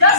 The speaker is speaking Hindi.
10